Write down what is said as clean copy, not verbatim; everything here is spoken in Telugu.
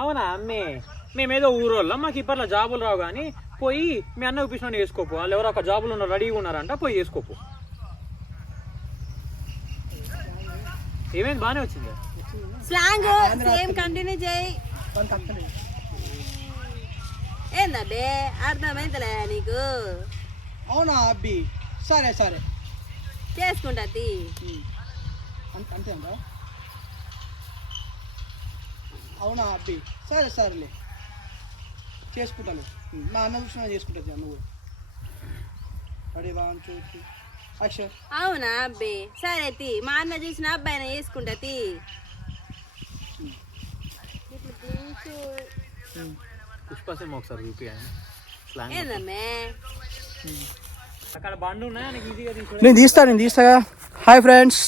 అవునా అమ్మే, మేమేదో ఊరోళ్ళం, మాకు ఇప్పట్లో జాబులు రావు, కానీ పోయి మీ అన్న చూపించిన వేసుకోపో, వాళ్ళు ఎవరో ఒక జాబులు ఉన్నారు రెడీగా ఉన్నారంట, పోయి వేసుకోపో. ఏమైంది, బాగానే వచ్చింది స్లాంగ్ సేమ్ కంటిన్యూ చేయి. ఏందబ్బే అర్థమైతలే నీకు? అవునా అబ్బి, సరే సరే చేసుకుంటా అంతే అంట. అవునా అబ్బి, సరే సరేలే చేసుకుంటాను. మా అన్న చూసిన చేసుకుంటుంది నువ్వు. Ready 1 2 3 action. అవునా అబ్బే, సరే మా అన్న చూసిన అబ్బాయిని వేసుకుంటా పుష్ప సినిమా ఒకసారి చూపియండి. ఏందమ్మే అక్కడ బండి ఉన్నాయా, నీకు ఈజీగా నేను తీస్తా. Hi friends,